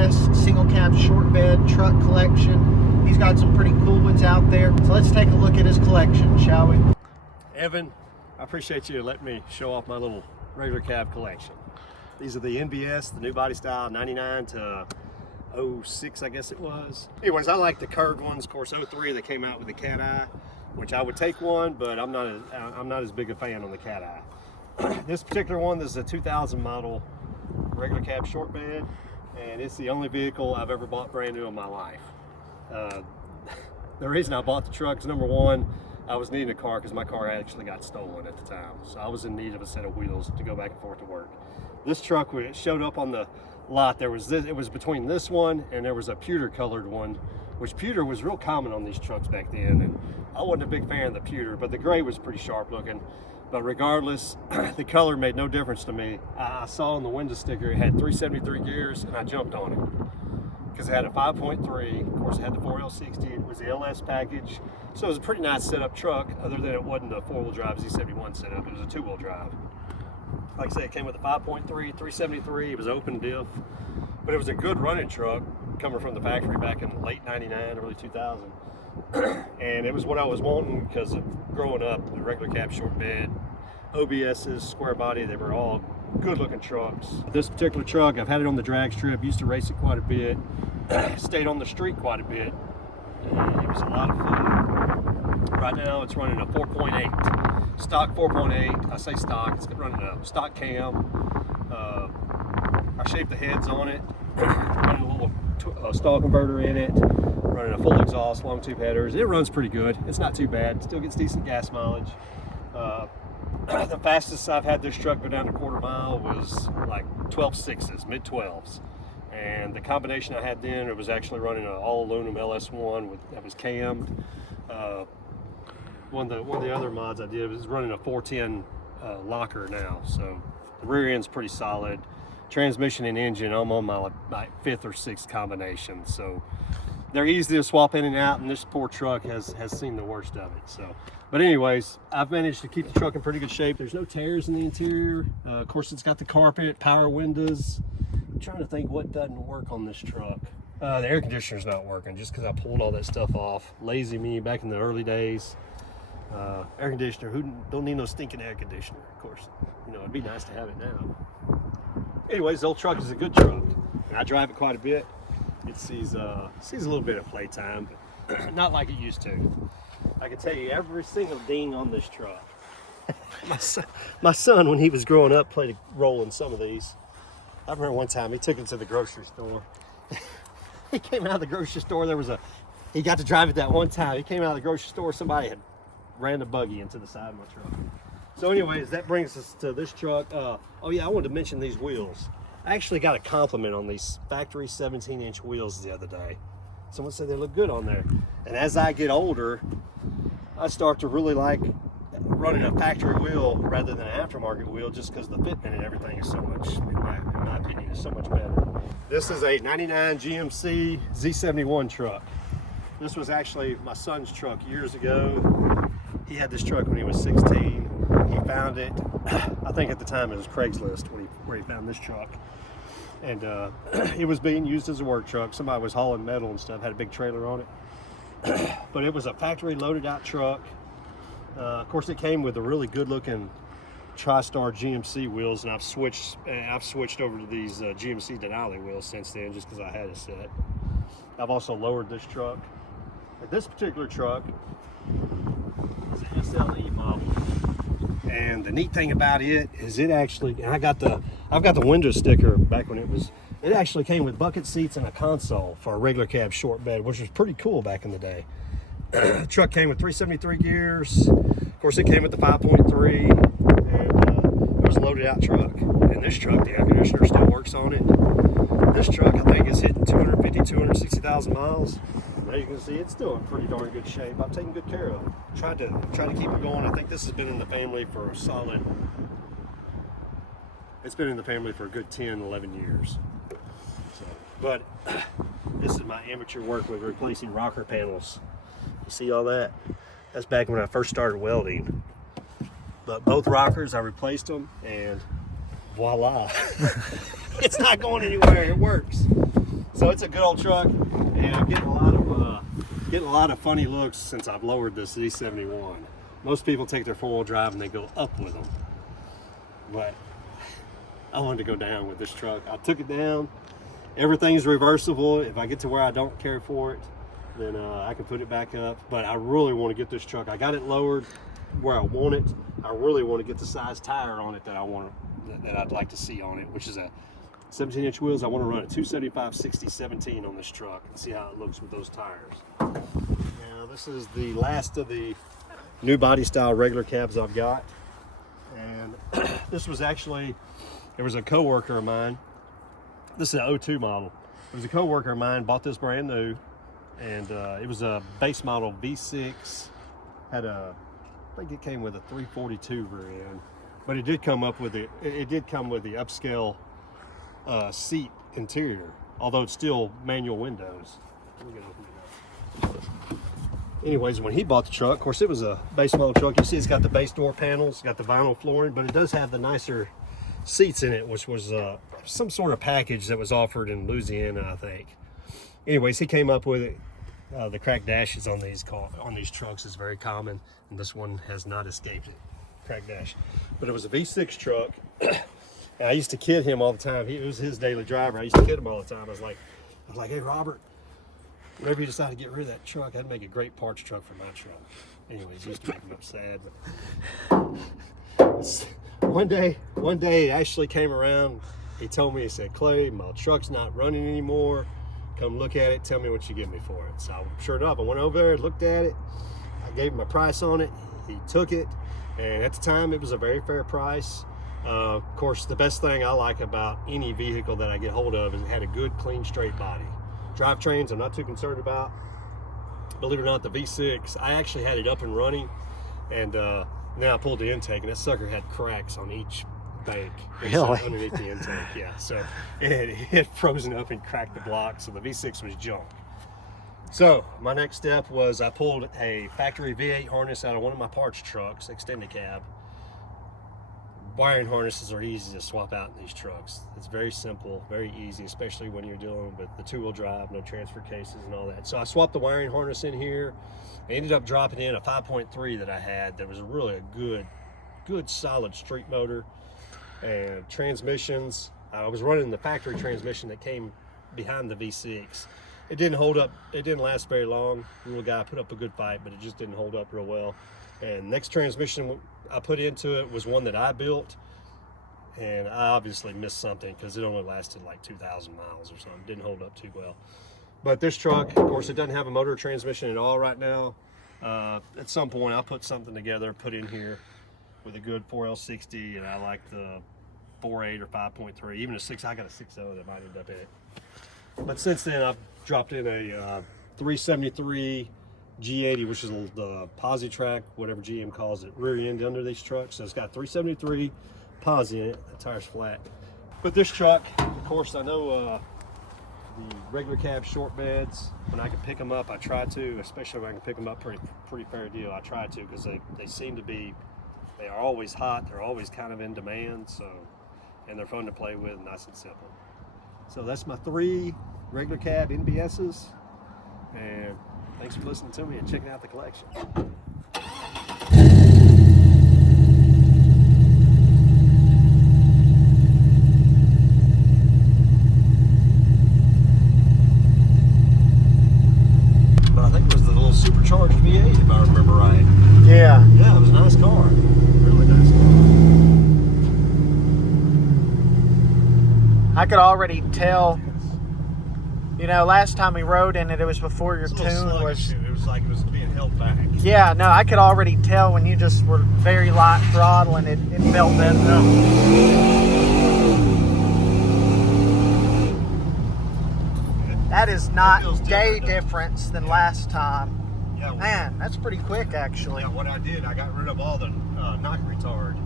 NBS single cab short bed truck collection. He's got some pretty cool ones out there. So let's take a look at his collection, shall we? Evan, I appreciate you letting me show off my little regular cab collection. These are the NBS, the new body style, 99 to 06, I guess it was. Anyways, I like the curved ones. Of course, 03 they came out with the cat eye, which I would take one, but I'm not as big a fan on the cat eye. This particular one, this is a 2000 model regular cab short bed, and it's the only vehicle I've ever bought brand new in my life. The reason I bought the truck is, number one, I was needing a car because my car actually got stolen at the time. So I was in need of a set of wheels to go back and forth to work. This truck, when it showed up on the lot, it was between this one and there was a pewter colored one, which pewter was real common on these trucks back then. And I wasn't a big fan of the pewter, but the gray was pretty sharp looking. But regardless, the color made no difference to me. I saw on the window sticker it had 373 gears, and I jumped on it because it had a 5.3. Of course, it had the 4L60. It was the LS package. So it was a pretty nice setup truck, other than it wasn't a 4-wheel drive Z71 setup. It was a 2-wheel drive. Like I say, it came with a 5.3, 373. It was open diff, but it was a good running truck coming from the factory back in late 99, early 2000. And it was what I was wanting because of growing up, the regular cab short bed, OBS's, square body, they were all good looking trucks. This particular truck, I've had it on the drag strip, used to race it quite a bit, stayed on the street quite a bit. It was a lot of fun. Right now it's running a 4.8, stock 4.8. I say stock, it's running a stock cam. I shaped the heads on it, running a little stall converter in it, running a full exhaust, long tube headers. It runs pretty good. It's not too bad. Still gets decent gas mileage. The fastest I've had this truck go down a quarter mile was like 12.6s, mid 12s. And the combination I had then, it was actually running an all aluminum LS1 that was cammed. One of the other mods I did was running a 410 locker now. So the rear end's pretty solid. Transmission and engine, I'm on my 5th or 6th combination. So they're easy to swap in and out, and this poor truck has seen the worst of it. So, but anyways, I've managed to keep the truck in pretty good shape. There's no tears in the interior. Of course, it's got the carpet, power windows. I'm trying to think what doesn't work on this truck. The air conditioner's not working just because I pulled all that stuff off. Lazy me back in the early days. Air conditioner, who don't need no stinking air conditioner, of course. You know, it'd be nice to have it now. Anyways, the old truck is a good truck, and I drive it quite a bit. It sees a little bit of playtime, but not like it used to. I can tell you every single ding on this truck. My son, when he was growing up, played a role in some of these. I remember one time he took it to the grocery store. He came out of the grocery store, he got to drive it that one time. He came out of the grocery store, somebody had ran a buggy into the side of my truck. So anyways, that brings us to this truck. Oh yeah, I wanted to mention these wheels. I actually got a compliment on these factory 17-inch wheels the other day. Someone said they look good on there. And as I get older, I start to really like running a factory wheel rather than an aftermarket wheel, just because the fitment and everything is so much, in my opinion, is so much better. This is a 99 GMC Z71 truck. This was actually my son's truck years ago. He had this truck when he was 16. He found it, I think at the time it was Craigslist where he found this truck. And it was being used as a work truck. Somebody was hauling metal and stuff, had a big trailer on it. But it was a factory loaded out truck. Of course, it came with a really good looking TriStar GMC wheels, and I've switched over to these GMC Denali wheels since then, just because I had a set. I've also lowered this truck. And this particular truck is an SLE model. And the neat thing about it is I've got the window sticker back when it actually came with bucket seats and a console for a regular cab short bed, which was pretty cool back in the day. The truck came with 373 gears. Of course, it came with the 5.3, and it was a loaded out truck. And this truck, the air conditioner still works on it. This truck, I think, is hitting 260,000 miles. As you can see, it's still in pretty darn good shape. I've taken good care of it. Tried to keep it going. I think this has been in the family for it's been in the family for a good 10, 11 years. So, but this is my amateur work with replacing rocker panels. You see all that? That's back when I first started welding. But both rockers, I replaced them, and voila. It's not going anywhere, it works. So it's a good old truck, and I'm getting a lot of funny looks since I've lowered this Z71. Most people take their four-wheel drive and they go up with them, but I wanted to go down with this truck. I took it down. Everything's reversible. If I get to where I don't care for it, then I can put it back up. But I really want to get this truck. I got it lowered where I want it. I really want to get the size tire on it that I'd like to see on it, which is a 17-inch wheels. I want to run a 275/60/17 on this truck and see how it looks with those tires. Now this is the last of the new body style regular cabs I've got, and this was actually, there was a co-worker of mine. This is an 02 model. It was a co-worker of mine, bought this brand new, and it was a base model V6. Had a, I think it came with a 342 rear end, but it did come up with the, it did come with the upscale seat interior, although it's still manual windows. Let me get open it up. Anyways, when he bought the truck, of course it was a base model truck. You see it's got the base door panels, got the vinyl flooring, but it does have the nicer seats in it, which was some sort of package that was offered in Louisiana, I think. Anyways, he came up with it. The cracked dashes on these trucks is very common, and this one has not escaped it. Cracked dash. But it was a V6 truck. And I used to kid him all the time. It was his daily driver. I used to kid him all the time. I was like, hey Robert, whenever you decide to get rid of that truck, that'd make a great parts truck for my truck. Anyways, he used to make him up sad. But one day Ashley came around. He told me, he said, Clay, my truck's not running anymore. Come look at it, tell me what you give me for it. So sure enough, I went over there, looked at it. I gave him a price on it. He took it, and at the time it was a very fair price. Of course, the best thing I like about any vehicle that I get hold of is it had a good, clean, straight body. Drivetrains I'm not too concerned about. Believe it or not, the V6, I actually had it up and running, and now I pulled the intake, and that sucker had cracks on each bank. Really? Underneath the intake, yeah. So it had frozen up and cracked the block, so the V6 was junk. So my next step was I pulled a factory V8 harness out of one of my parts trucks, extended cab. Wiring harnesses are easy to swap out in these trucks. It's very simple, very easy, especially when you're dealing with the two-wheel drive, no transfer cases and all that. So I swapped the wiring harness in here. I ended up dropping in a 5.3 that I had that was really a good solid street motor. And transmissions, I was running the factory transmission that came behind the V6. It didn't hold up, it didn't last very long. The little guy put up a good fight, but it just didn't hold up real well. And next transmission I put into it was one that I built, and I obviously missed something because it only lasted like 2,000 miles or something. Didn't hold up too well. But this truck, of course, it doesn't have a motor transmission at all right now. At some point I'll put something together, put in here with a good 4L60, and I like the 4.8 or 5.3, even a 6. I got a 6.0 that might end up in it. But since then I've dropped in a 373 G80, which is the posi track, whatever GM calls it, rear end under these trucks. So it's got 373 posi in it. The tire's flat. But this truck, of course, I know the regular cab short beds, when I can pick them up, I try to, especially when I can pick them up pretty fair deal. I try to, because they seem to be, they are always hot. They're always kind of in demand. So, and they're fun to play with, nice and simple. So that's my 3 regular cab NBS's, and thanks for listening to me and checking out the collection. But I think it was the little supercharged V8, if I remember right. Yeah. Yeah, it was a nice car. Really nice car. I could already tell. You know, last time we rode in it, it was before your tune was... It was like it was being held back. Yeah, no, I could already tell when you just were very light throttle and it felt that. That is not day difference than last time. Yeah, Man, that's pretty quick, actually. Yeah, what I did, I got rid of all the knock retard.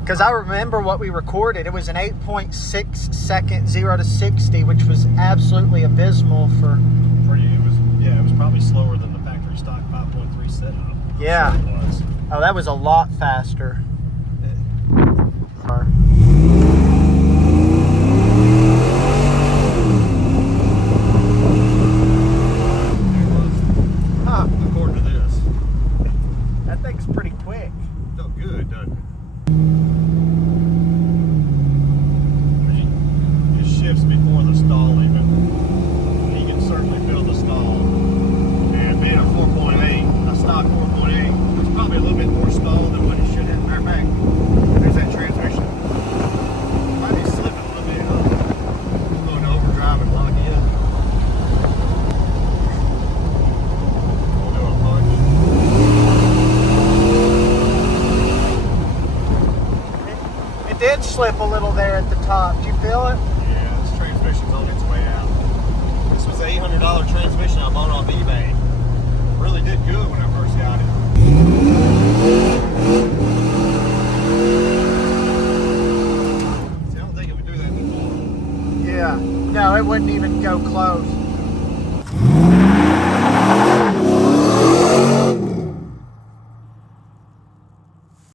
Because I remember what we recorded. It was an 8.6 second 0 to 60, which was absolutely abysmal for... It was probably slower than the factory stock 5.3 setup. Yeah. Sure it was. Oh, that was a lot faster. did slip a little there at the top. Do you feel it? Yeah, this transmission's on its way out. This was an $800 transmission I bought off eBay. Really did good when I first got it. See, I don't think it would do that before. Yeah. No, it wouldn't even go close.